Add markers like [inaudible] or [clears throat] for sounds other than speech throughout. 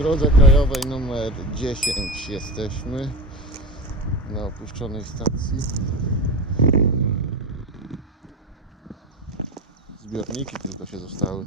drodze krajowej numer 10 jesteśmy na opuszczonej stacji. Zbiorniki tylko się zostały.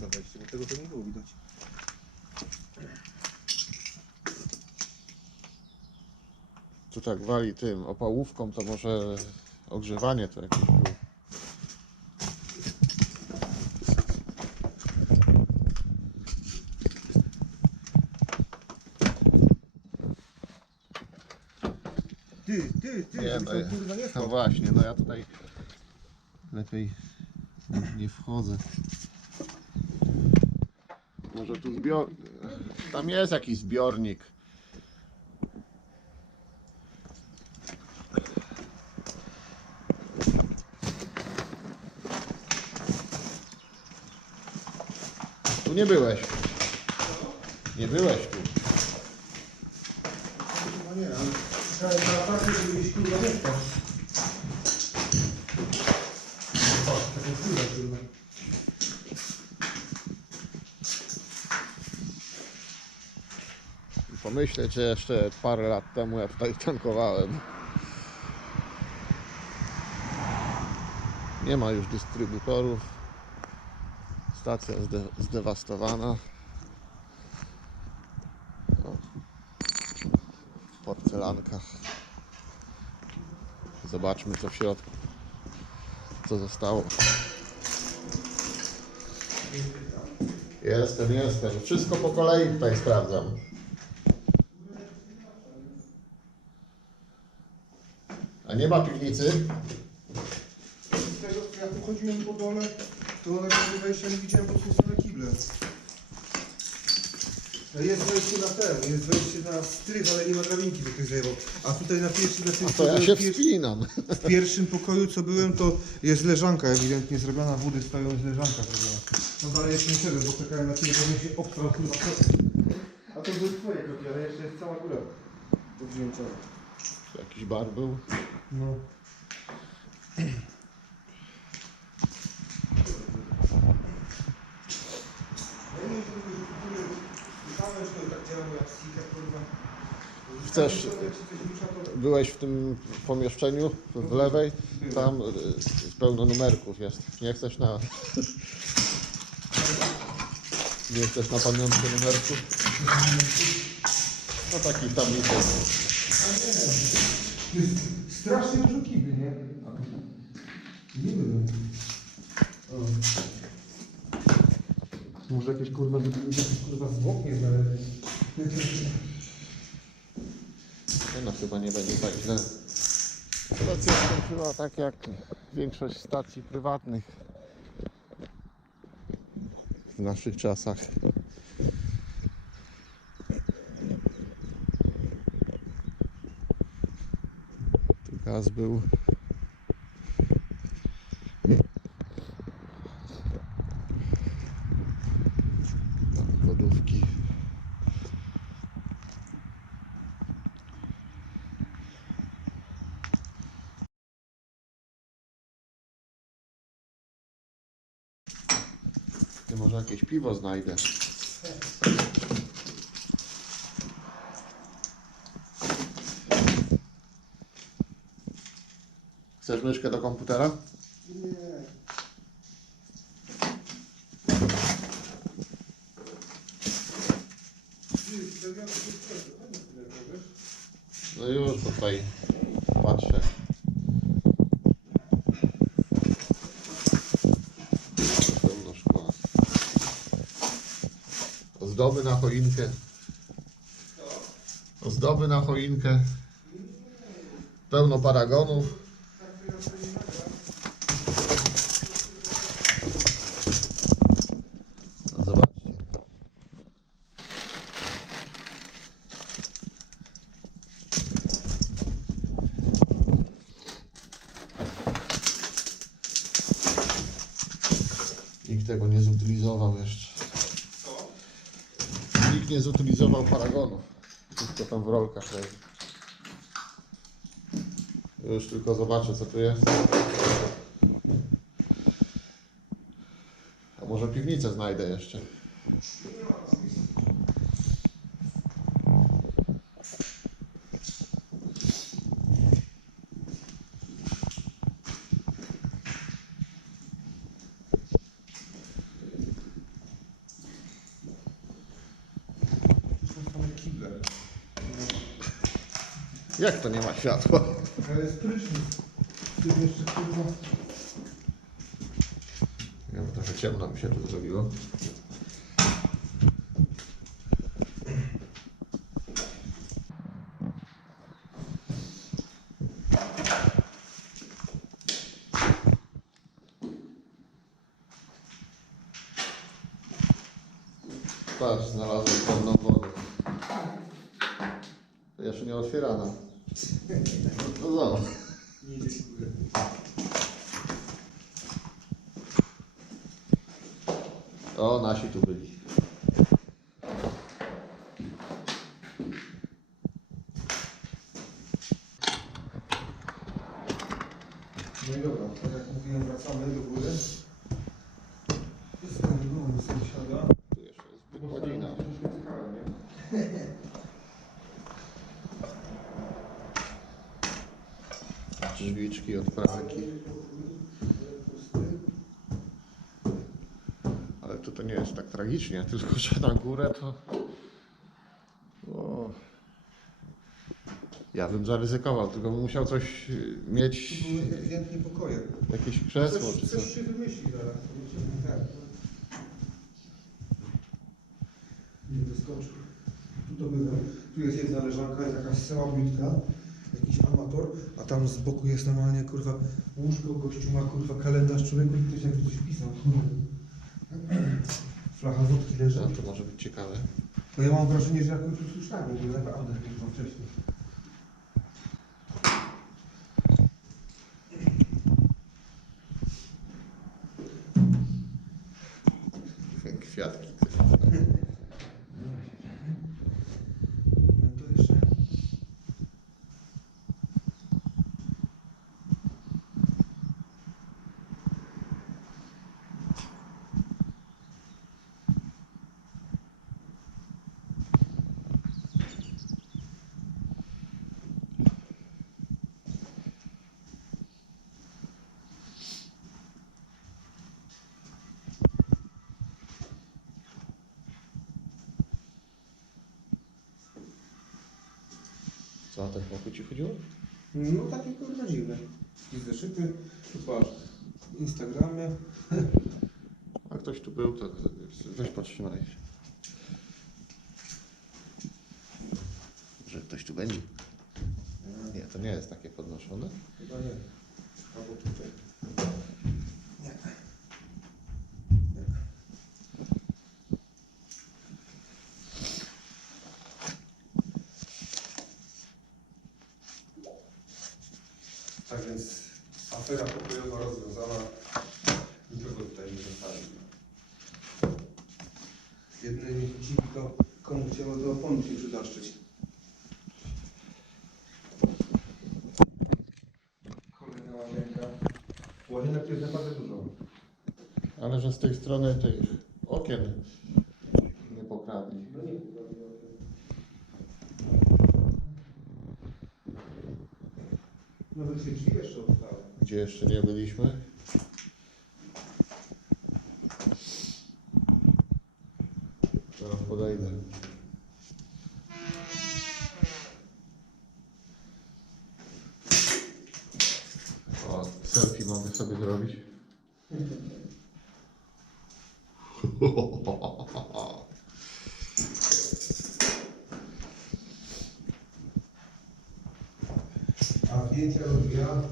Bo tego to nie było widać. Tu tak wali tym opałówką, to może ogrzewanie to jakieś było. Ty, Nie, no tam ja- kurwa nie [laughs] No wpadł. właśnie, no ja tutaj lepiej nie wchodzę. Może tu zbior... Tam jest jakiś zbiornik. Tu nie byłeś. Nie byłeś tu. No nie, ale słyszałem na gdzieś kurwa wpadł. Patrz, taką kurwa kurwa. Pomyśleć, że jeszcze parę lat temu ja tutaj tankowałem. Nie ma już dystrybutorów. Stacja zde zdewastowana. O. Porcelanka. Zobaczmy co w środku. Co zostało. Jestem, jestem. Wszystko po kolei tutaj sprawdzam. A nie ma piwnicy? Z tego, co ja pochodziłem po dole, to na razie wejścia nie widziałem pod same kible. No Jest wejście na ten, jest wejście na strych, ale nie ma drabinki, bo ktoś zajebał. A tutaj na pierwszym, na tym A to ja się pier- wspinam. w pierwszym pokoju, co byłem, to jest leżanka ewidentnie zrobiona, wody stoją, jest leżanka zrobiona. No dalej jeszcze nie szedłem, bo czekałem na tyle, że się obstrał kurwa. A to były twoje kroki, ale jeszcze jest cała góra powzięciona. Jakiś bar był. No. Ja nie wiem, czy tego, że kupuję, to tak działa jak sika, kurwa. Chcesz-. Byłeś w tym pomieszczeniu w lewej. Tam y, pełno numerków jest. Nie chcesz na. Nie chcesz na pamiątkę numerków? No taki tablicy. Strasznie dużo kiby, nie? Nie byłem. O. Może jakieś kurwa, jakieś kurwa zwłok nie znaleźli. No, chyba nie będzie tak źle. Stacja skończyła tak jak większość stacji prywatnych w naszych czasach. Tu gaz był. Tam Lodówki. Ty może jakieś piwo znajdę. Chcesz myszkę do komputera? Nie. No już, tutaj patrzę. Pełno szkła. Ozdoby na choinkę. Ozdoby na choinkę. Pełno paragonów. No zobaczcie. Nikt tego nie zutylizował jeszcze. Nikt nie zutylizował paragonów. Wszystko tam w Już tylko zobaczę co tu jest. może piwnicę znajdę jeszcze. To są same kible. Jak to nie ma światła? Ale jest prysznic. Tu jeszcze kurwa. Nie wiem, trochę ciemno mi się tu zrobiło. Patrz, znalazłem pełną wodę. To jeszcze nie otwierana. No, no, no. Nie dziękuję. O, nasi tu byli. No i dobra, tak jak mówiłem, wracamy do góry. Jest ten dół sąsiada. Tu jeszcze jest wykładzina. Troszkę nie? Drzwiczki od pralki. Ale tu to nie jest tak tragicznie, [laughs] tylko że na górę to... O. Ja bym zaryzykował, tylko bym musiał coś mieć, były ewidentnie pokoje. jakieś krzesło czy Coś, coś. coś się wymyśli zaraz. to tak. Nie wyskoczył. Tu to byłem. Tu jest jedna leżanka, jest jakaś jakiś a tam z boku jest normalnie kurwa łóżko, gościu ma kurwa kalendarz człowieku i ktoś jakby coś pisał. [clears throat] Flacha wódki leży. No, to może być ciekawe. To ja mam wrażenie, że jakoś już słyszałem, bo naprawdę kurwa wcześniej. Kwiatki. No to jeszcze. Co, ten chłopu ci chodziło? No takie kurwa dziwne. I zeszyty, tu patrz, Instagramie. A ktoś tu był, to weź podtrzymaj. Że ktoś tu będzie. Nie, to nie jest takie podnoszone. Chyba nie. Albo tutaj. Nie. Nie. Tak więc afera pokojowa rozwiązana. Nikogo tutaj nie zostawił. Jedyny dziwi to, komu chciało do oponu się przydaszczyć. Kolejna łazienka. Łazienek jest naprawdę dużo. Ale że z tej strony tych okien nie pokradli. No nie, chyba nie. Nawet się drzwi jeszcze odstały. Gdzie jeszcze nie byliśmy. Teraz podejdę. O, selfie mogę sobie zrobić. A zdjęcia robiła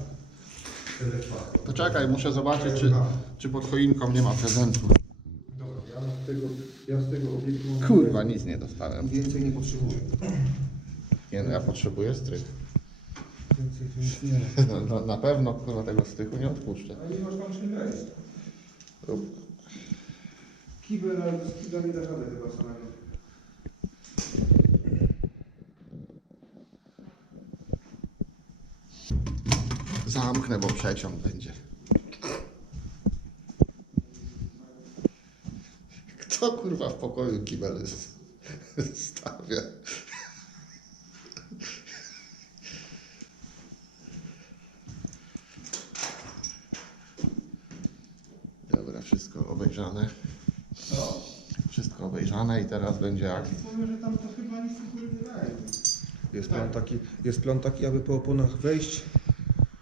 telefon. To czekaj, muszę zobaczyć, czy, czy pod choinką nie ma prezentu. Dobra, ja z tego, ja z tego obiektu mam Kurwa, nic nie dostałem. Więcej nie potrzebuję. Nie no, ja potrzebuję strych. Więcej nic nie. No, [laughs] no, na pewno kurwa tego stychu nie odpuszczę. Ale nie masz tam czym wejść. Rób. Kibel, ale bez kibla nie da rady chyba samego. Zamknę, bo przeciąg będzie. Kto kurwa w pokoju kibel [laughs] stawia? Dobra, wszystko obejrzane. Co? Wszystko obejrzane i teraz będzie Ja akcja. ci powiem, że tam to chyba nic w ogóle nie daje. Jest Tak. plan taki, jest plan taki, aby po oponach wejść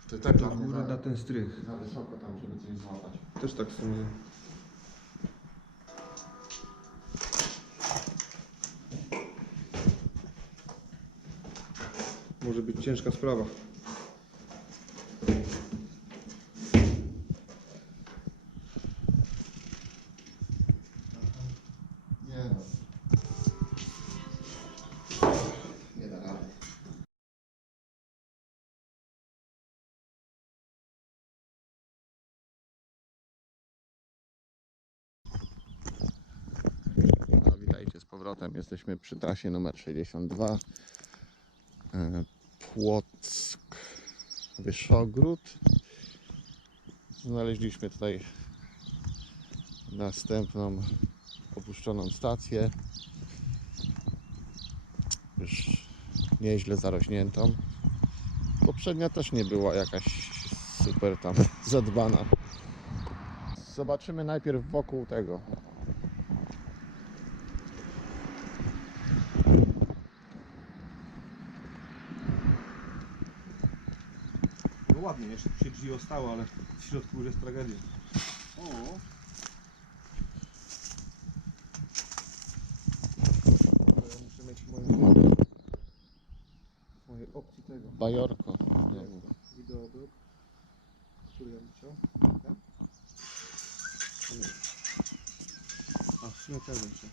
To tak do dla mnie góry za, na ten strych. za wysoko tam, żeby coś złapać. Też tak sumie. Może być ciężka sprawa. Powrotem. Jesteśmy przy trasie numer 62. E, Płock, Wyszogród. Znaleźliśmy tutaj następną opuszczoną stację. Już nieźle zarośniętą. Poprzednia też nie była jakaś super tam [laughs] zadbana. Zobaczymy najpierw wokół tego. No ładnie, jeszcze się drzwi ostało, ale w środku już jest tragedia. O. Ja muszę mieć moją, moje opcji tego. Bajorko. Nie wiem. Wideoblog. Który ja bym chciał? Ten? Nie. A, w sumie ten bym chciał.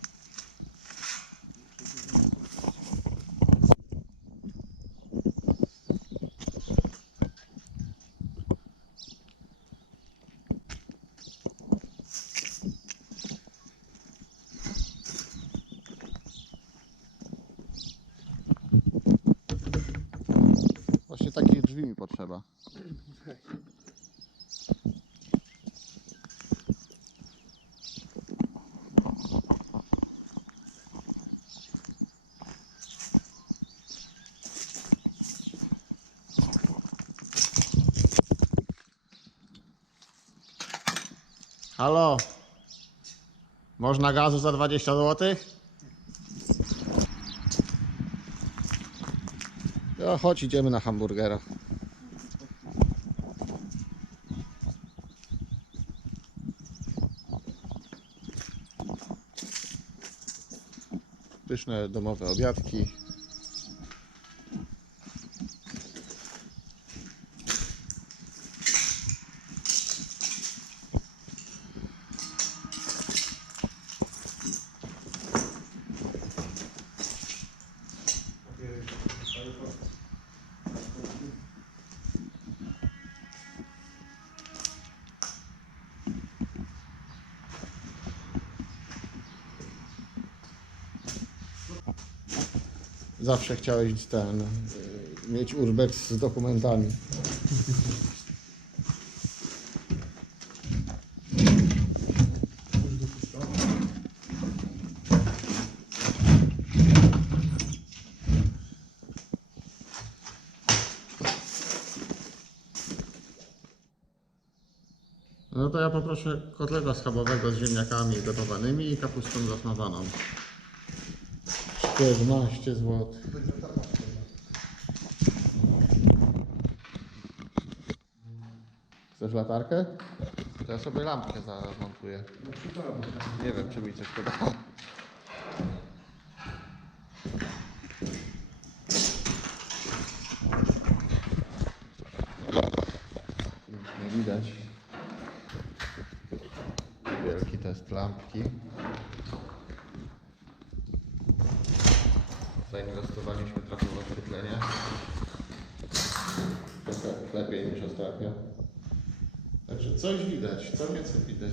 Właśnie takich drzwi mi potrzeba. Halo? Można gazu za 20 zł? No chodź, idziemy na hamburgera. Pyszne domowe obiadki. Zawsze chciałeś ten, mieć urbex z dokumentami. No to ja poproszę kotleta schabowego z ziemniakami gotowanymi i kapustą zasmażaną. 14 zł. Chcesz latarkę? To ja sobie lampkę zaraz montuję. Nie wiem, czy mi coś podało. Nie widać. Wielki test lampki. Zainwestowaliśmy trochę w oświetlenie. Trochę lepiej niż ostatnio. Także coś widać, co nieco widać.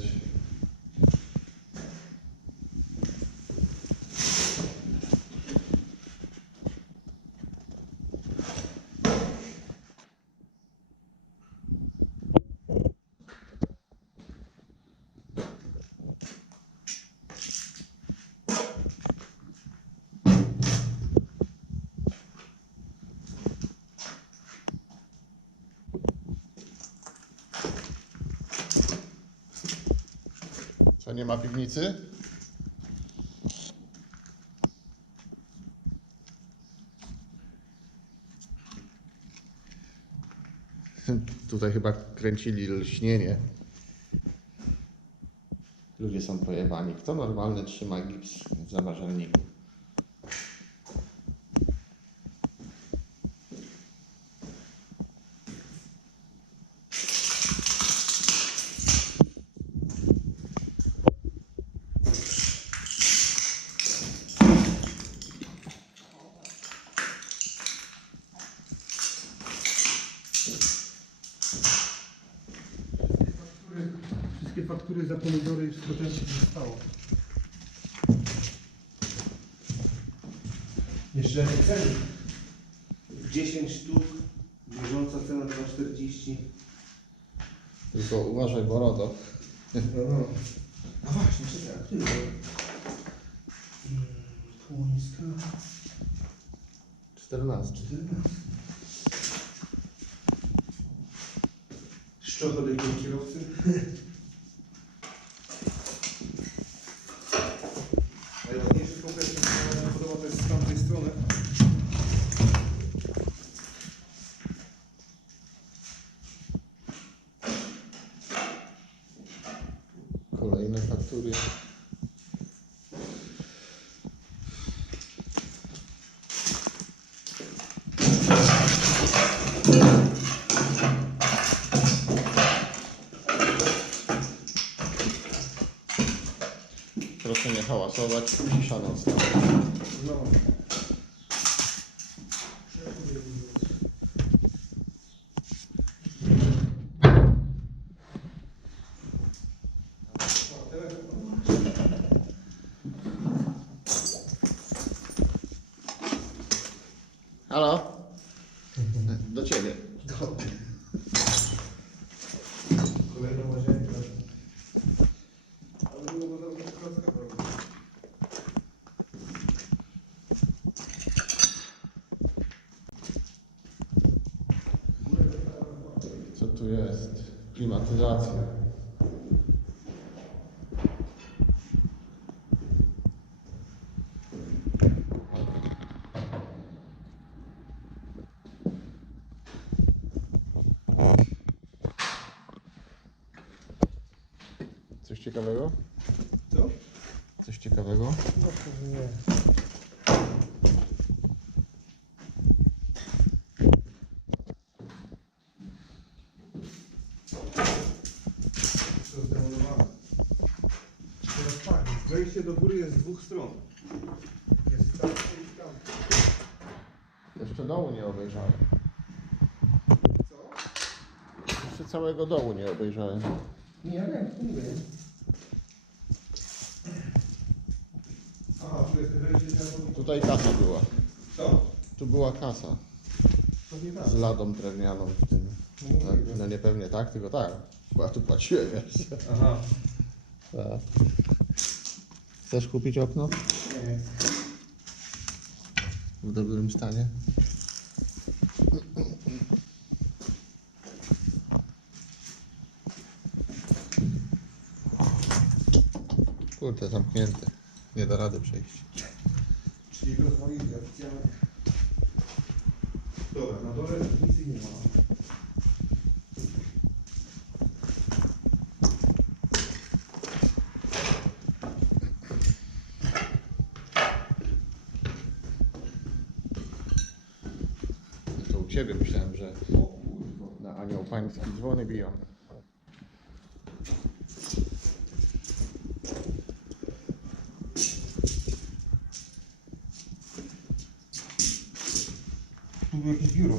Nie ma piwnicy? [laughs] Tutaj chyba kręcili lśnienie. Ludzie są pojebani. Kto normalny trzyma gips w zamrażalniku? Faktury, wszystkie faktury za pomidory już potem się zostało. Jeszcze ceny. 10 sztuk, bieżąca cena 2,40. Tylko uważaj, Borodo. No, no. A właśnie, czekaj, a który? Mm, Płońska 14. 14. Szczochodek do kierowcy. Najładniejszy konkret, który mi się podoba, to jest z tamtej strony. Kolejne faktury. Proszę nie hałasować, cisza nocna. No. Halo? Do ciebie. Kolejna łazienka. Ale było go tam klocka prawda? Co tu jest? Klimatyzacja. Coś ciekawego? Co? Coś ciekawego? No to nie. To zdemolowane. Teraz tak, wejście do góry jest z dwóch stron. Jest tam i tam. Jeszcze dołu nie obejrzałem. Co? Jeszcze całego dołu nie obejrzałem. Nie, ja wiem, tu mówię. Aha, tu jest wejście na Tutaj kasa była. Co? Tu była kasa tak. z ladą drewnianą w tym. No No, możliwe. no nie pewnie tak, tylko tak. Bo ja tu płaciłem jeszcze. Aha. Tak. Chcesz kupić okno? Nie. W dobrym stanie? Kurde, zamknięte. Nie da rady przejść. Rozwalili oficjalnie. Dobra, na dole nic nie ma. To u Ciebie myślałem, że na anioł pański dzwony biją. Tu było jakieś biuro.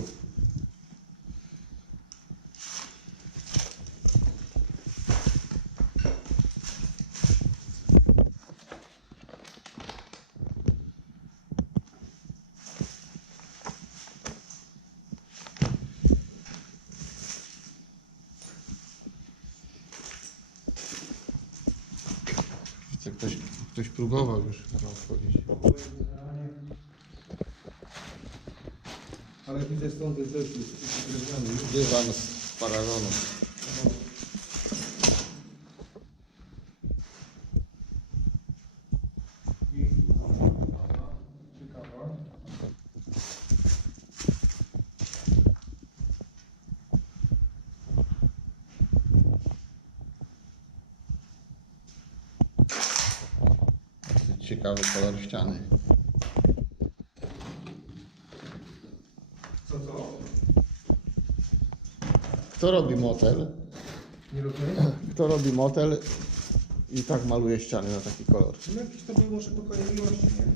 Ktoś, ktoś próbował już wchodzić. Zdjęcie z tamtej sesji. Dywan z paragonu. Ciekawy kolor ściany. Kto robi motel? Nie rozumiem? Kto robi motel i tak maluje ściany na taki kolor? No jakieś to były może pokoje miłości, nie?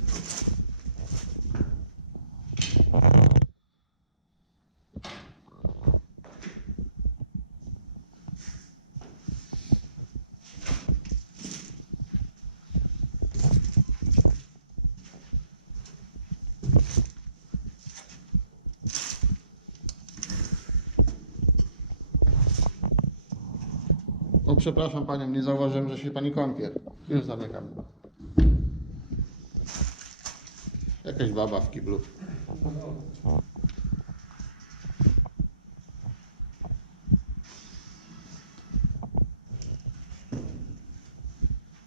Przepraszam panią, nie zauważyłem, że się pani kąpie. Już zamykam. Jakaś baba w kiblu.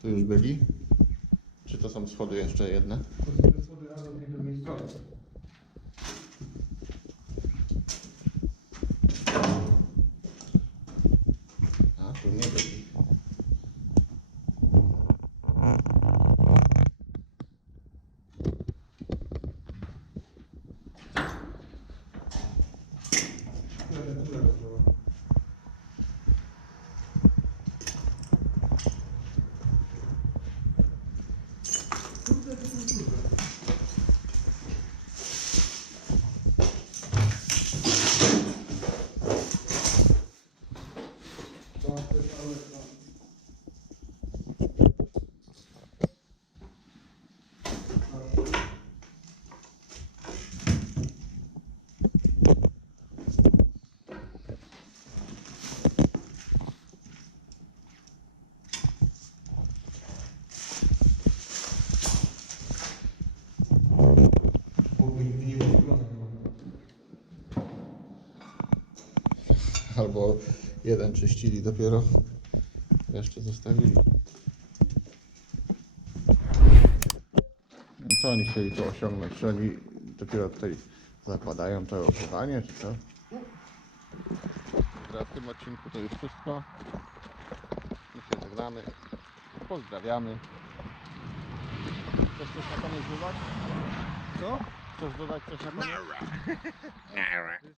Tu już byli? Czy to są schody jeszcze jedne? To są te schody razem w jednym miejscu. A, tu nie byli. Która ten kula rozlała? Kurde, to są duże. To jest ale tam. W ogóle nigdy nie było wygląda chyba. Albo jeden czyścili dopiero. Jeszcze zostawili. No Co oni chcieli tu osiągnąć? Czy oni dopiero tutaj zakładają to ogrzewanie, czy co? Dobra, w tym odcinku to już wszystko. My się żegnamy. Pozdrawiamy. Chcesz coś na koniec dodać? Co? Chcesz dodać coś na koniec? [laughs]